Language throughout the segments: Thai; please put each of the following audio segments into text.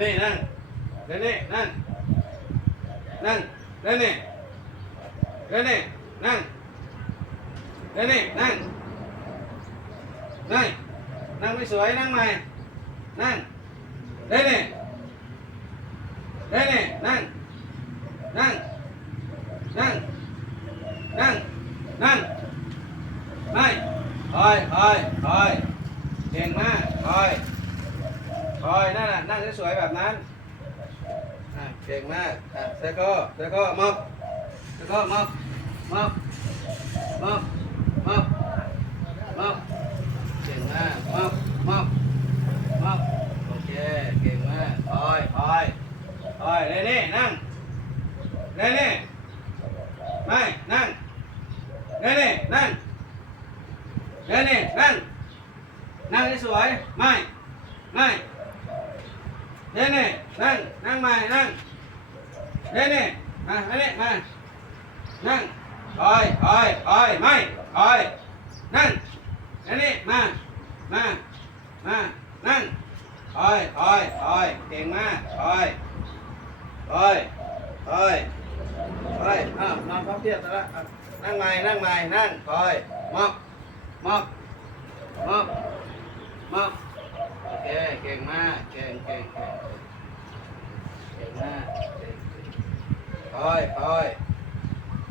นี้นั่งเดี๋ยวนี้นั่งนั่งเดี๋ยวนี้เดี๋ยวนี้นั่งเดี๋ยวนี้นั่งนั่งนั่งไม่สวยนั่งใหม่นั่งเดี๋ยวนี้เดี๋ยวนี้นั่งนั่งนั่งนั่งนั่งไม่คอยคอยคอยเก่งมากคอย คอยนั่นน่ะนั่งสวยๆแบบนั้นอะเก่งมากอะเซโก้เซโก้มอบเซโก้มอบมอบมอบมอบมอบเก่งมากมอบมอบมอบโอเคเก่งมากคอยคอยคอยเรนี่นั่งเรนี่ไม่นั่งเรนี่นั่งเดี๋ยวนี่นั่งนั่งให้สวยไม่ไม่ เดี๋ยนี่นั่ง นั่งใหม่นั่งเดี๋ยนี่มาอันนี้มา นั่งคอยคอยคอยไม่คอยนั่งเดี๋ยวนี่มา มา มา นั่งคอยคอยคอยเก่งมากคอยคอยคอยคอยอ้าวนอนพับเพียบซะแล้วอะนั่งใหม่นั่งใหม่นั่งคอยมอบมอบมอบมอบ เค เก่งมาก เก่งเก่งเก่งเก่งมากเก่งคอยคอย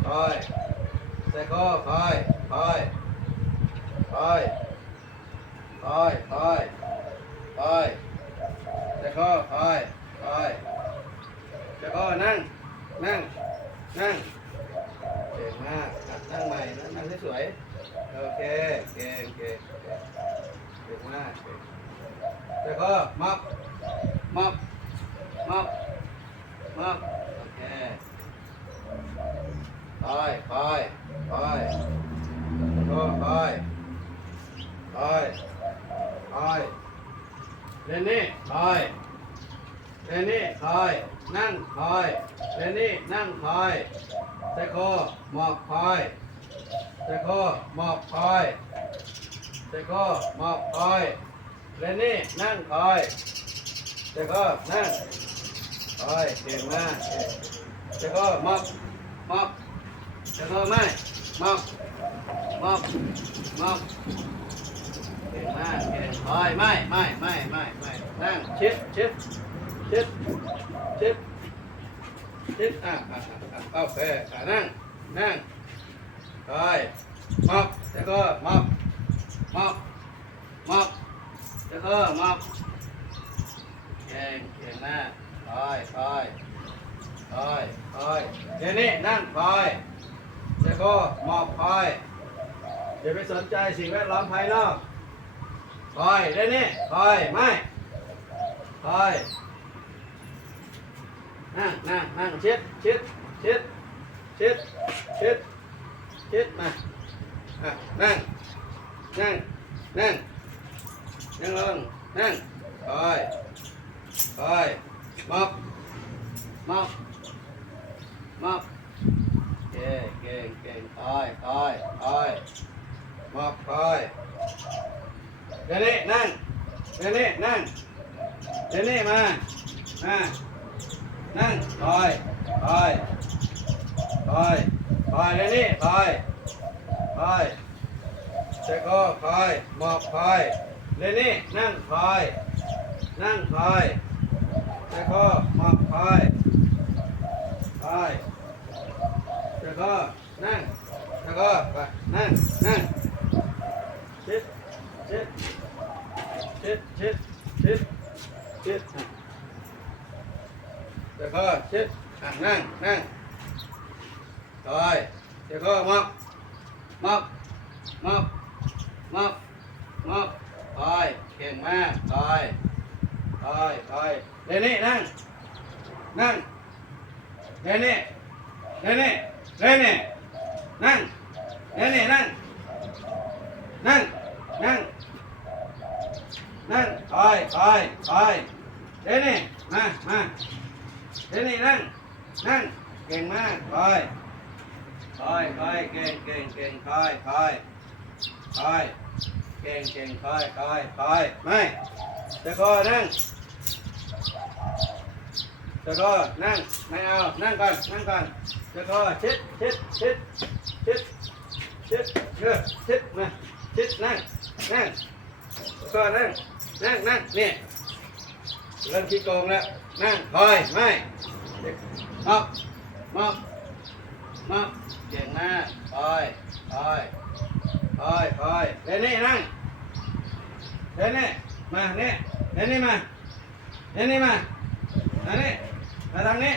คอยเซโก้คอยคอยคอยคอยคอยคอยเซโก้คอยคอยเซโก้นั่ง นั่ง นั่ง เก่งมากนั่งใหม่นะนั่งสวยโอเค เก่งเก่งเก่งเก่งมากเก่ง แล้วก็มับมับมับมับโอเคคอยคอยคอยแล้วก็คอยคอยคอยเรนนี่คอยเรนนี่คอยนั่งคอยเรนนี่นั่งคอยไซโคหมอบคอยเซโก้หมอบคอยเซโก้หมอบคอ ยเลนนี่นั่งคอยเซโก้นั่งคอยเก่งมากเซโก้หมอบมอบเซโก้ไม่มอบมอบมอบเก่งมากเก่งคอยไม่ไม่ไม่ไม่ไม่นั่งชิดชิดชิดชิดชิดอะอะอะโอเคอะนั่งนั่งคอยมอบแล้วก็มอบมอบมอบ แล้วก็มอบเก่งเก่งมากคอยคอยคอยคอยเดี๋ยวนี้นั่งคอยแล้วก็มอบคอยอย่าไปสนใจสิ่งแวดล้อมภายนอกคอยเดี๋ยวนี้คอยไม่คอยนั่งนั่งนั่งชิดชิดชิดชิดชิดชิดมาอะนั่งนั่งนั่ง นั่งลงนั่งคอยคอยมอบมอบมอบเก่งเก่งเก่งคอยคอยคอยมอบคอยเดี๋ยวนี้นั่งเดี๋ยวนี้นั่งเดี๋ยวนี้มามานั่งคอยคอยคอยคอยเดี๋ยวนี้คอย คอยเช็คโก้คอยหมอบคอย เรนนี่นั่งคอย นั่งคอยเช็คโก้หมอบคอยคอยเช็คโก้นั่งเช็คโก้ไปนั่งนั่งชิดชิดชิดชิดชิดชิดอะเช็คโก้ชิดอะนั่งนั่งคอยเช็คโก้หมอบมอบมอบมอบมอบ คอยเก่งมากคอยคอยคอยเรนนี่นั่งนั่งเรนนี่เรนนี่เรนนี่นั่งเรนนี่นั่งนั่งนั่งนั่งคอยคอยคอยเรนนี่มามาเรนนี่นั่งนั่งเก่งมากคอยคอยคอยเก่งเก่งเก่งคอยคอยคอย เก่งเก่งคอยคอยคอยไม่จะคอนั่งจะคอนั่งไม่เอานั่งก่อนนั่งก่อนจะคอชิดชิดชิดชิดชิดเออชิดมาชิดนั่งนั่งจะคอนั่งนั่งนั่งนี่เริ่มขี้โกงแล้วนั่งคอยไม่มอบมอบมอบเก่งมากคอยคอย คอยคอยเรนนี่นั่งเดี๋ยวนี่มาเนี่ยเดี๋ยวนี่มาเดี๋ยวนี่มาอันนี้มาทางนี้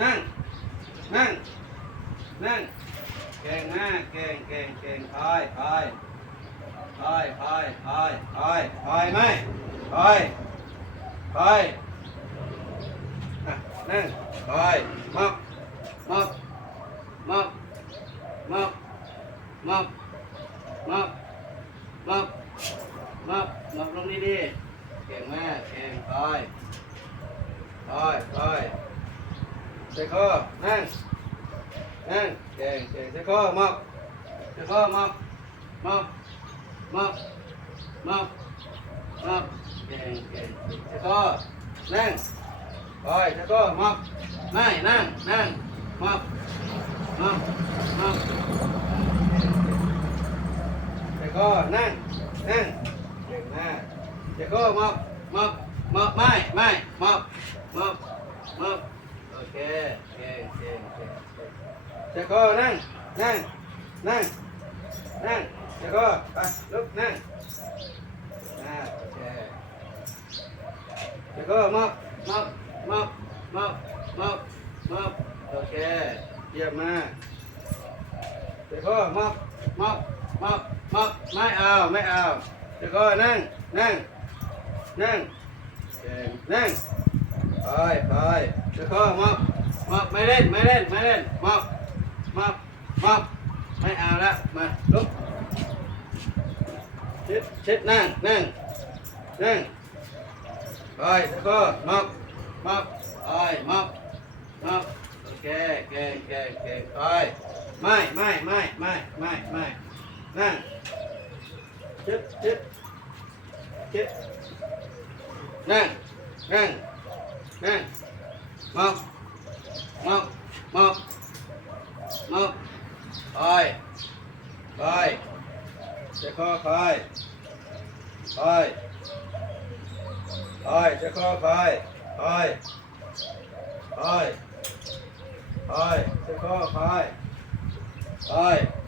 นั่ง นั่ง นั่ง เก่งมากเก่งเก่งเก่งคอยคอยคอยคอยคอยคอยคอยไหมคอยคอยนั่งคอยมอบมอบมอบมอบ มอบมอบมับมับมับลงนี่ดิเก่งมากเก่งคอยคอยคอยใส่ข้อนั่งนั่งเก่งเก่งใส่ข้อมับใส่ข้อมับมับมับมับมับเก่งเก่งใส่ข้อนั่งคอยใส่ข้อมับไม่นั่งนั่งมับมับมับ เดี๋ยวก็นั่งนั่งเก่งมากเดี๋ยวก็มอบมอบมอบไม่ไม่มอบมอบมอบโอเคเก่งเก่งเก่งเก่งเดี๋ยวก็นั่งนั่งนั่งนั่งเดี๋ยวก็ไปลุกนั่งอ่าโอเคเดี๋ยวก็มอบมอบมอบมอบมอบมอบโอเคเยี่ยมมากเดี๋ยวก็มอบมอบ มอบมอบไม่เอาไม่เอาเดี๋ยวก็นั่งนั่งนั่งเก่งนั่งไปไปเดี๋ยวก็มอบมอบไม่เล่นไม่เล่นไม่เล่นมอบมอบมอบไม่เอาแล้วมาลุกเชิดเชิดนั่งนั่งนั่งไปเดี๋ยวก็มอบมอบไปมอบมอบโอเคเก่งเก่งเก่งไปไม่ไม่ไม่ไม่ไม่ไม่ นั่งชิดชิดชิดนั่งนั่งนั่งมอบมอบมอบมอบคอยคอยจะคอคอยคอยคอยจะคอคอยคอยคอยคอยจะคอคอยไปไปไปไม่ไม่ไม่ชิดชิดชิดนั่งชิดนั่งนั่งเดี๋ย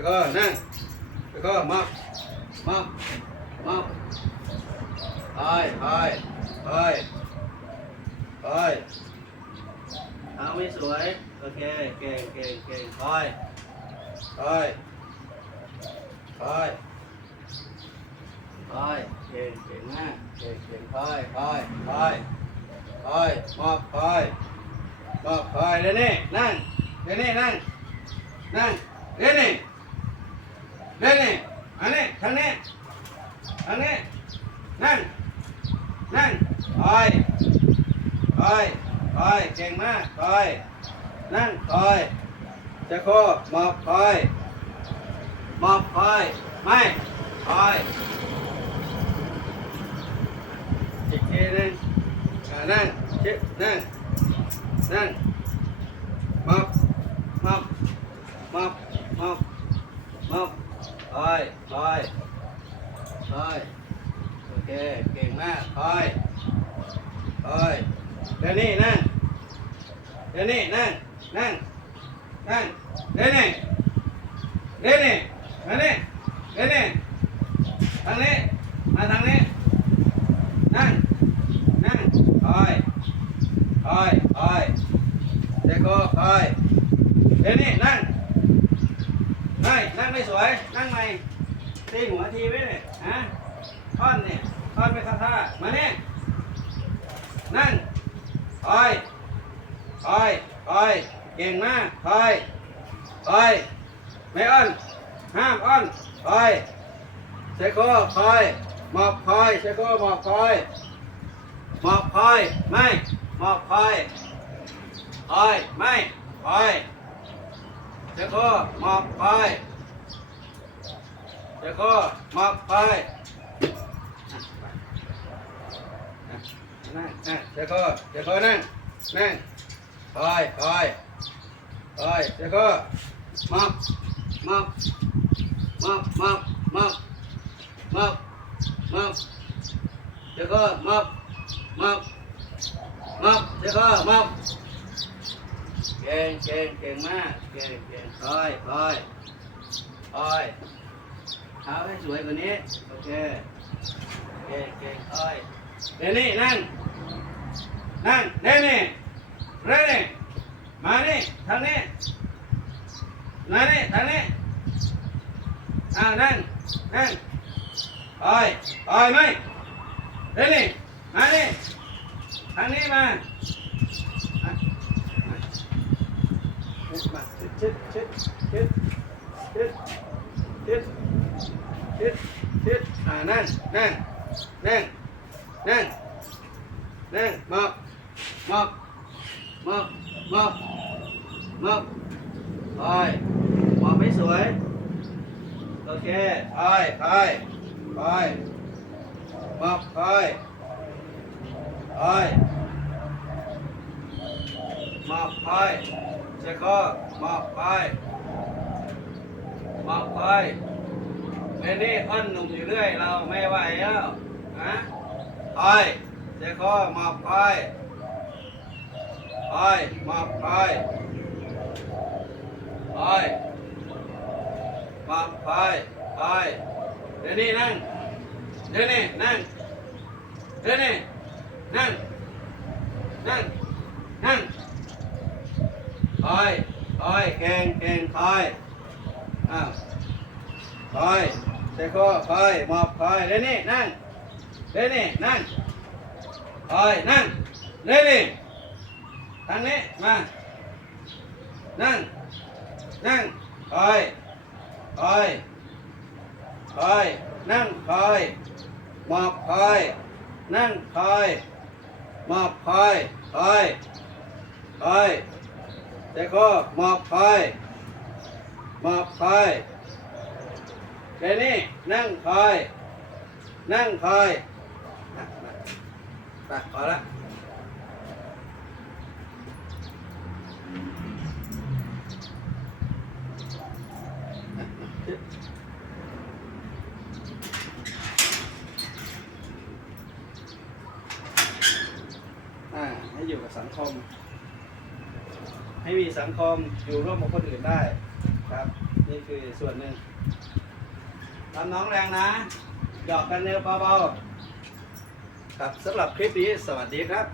วก็นั่งเดี๋ยวก็มับมับมับไปไปไปไปเอาไม่สวยโอเค่อยเก่งเก่งมากเก่งเก่งค่อยค่อยค่อยค่อยมอบค่อยมอบค่อยเรนนี่นั่งเรนนี่นั่งนั่งเรนนี่เรนนี่อันนี้ทางนี้ทางนี้นั่งนั่งค่อยค่อยค่อยเก่งมากค่อยนั่งค่อยจะโคมอบค่อยมอบค่อยไม่คอย อีกทีหนึงอ่านั่งชิดนั่งนั่งมอบมอบมอบมอบมอบคอยคอยคอยโอเคเก่งมากคอยคอยเดี๋ยวนี้นั่งเดี๋ยวนี้นั่งนั่งนั่งเดี๋ยวนี้เด้นี่มานี่เด้นี่ทางนี้มาทางนี้นั่ง นั่งคอย คอยคอยเด็กก็คอยเด้นี่นั่งไม่งนั่งไม่สวย นั่งใหม่ตีหัวทีไว้เลยฮะท่อนเนี่ยท่อนไปข้าท่ามาเนี่ยนั่งคอยคอยคอยเก่งมากคอยคอยไม่อ้อนห้ามอ้อนคอยเซโคคอยหมอบคอยเชโก้หมอบคอยหมอบคอยไม่ มอบคอยคอยไม่คอยเชโก้หมอบคอยเชโก้หมอบคอยอะไปนั่งนั่งเชโก้เชโก้นั่งนั่งคอยคอยคอยเชโก้หมอบหมอบหมอบหมอบหมอบหมอบมับเดี๋ยวก็มับมับ มับเดี๋ยวก็มับเก่งเก่งเก่งมากเก่งเก่งคอยคอยคอยเท้าให้สวยกว่านี้โอเคเก่งเก่งคอยเดยวนี่นั่งนั่งเดยวนี่เรนี่มานี่ทางนี้มานี่ทางนี้อ่านั่งนั่งไปไปไหมเดี๋ยวนี่มานี่ ทางนี้มามามาชิดชิดชิดชิดชิดชิดชิดอ่านั่งนั่งนั่งนั่งนั่งมอบมอบมอบมอบมอบไปมอบไม่สวย โอเคไปไปไปมาไป ไปมาไปเจ้าก็มาไปมาไปเรนนี่อ้อนหนุ่มอยู่เรื่อยเราไม่ไหวแล้วนะไปเจ้าก็มาไปไปมาไปไปมาไปไปเดี๋ยวนี้นั่งเดี๋ยวนี้นั่งเดี๋ยวนี้ นั่ง นั่ง นั่งคอยคอยเก่งเก่งคอย อ้าวคอยเจ้าก็คอยมอบคอยเดี๋ยวนี้นั่งเดี๋ยวนี้นั่งคอยนั่งเดี๋ยวนี้ทางนี้มา นั่ง นั่งคอยคอยคอย นั่งคอยหมอบคอย นั่งคอย มอบคอยคอยคอยเจ้าก็มอบคอยมอบคอยเดยวนี่นั่งคอย นั่งคอยอะมาไปพอละ อ่าให้อยู่กับสังคม ให้มีสังคมอยู่ร่วมกับคนอื่นได้ครับ นี่คือส่วนหนึ่งทำน้องแรงนะหยอกกันเนื้อเบาๆครับสำหรับคลิปนี้สวัสดีครับ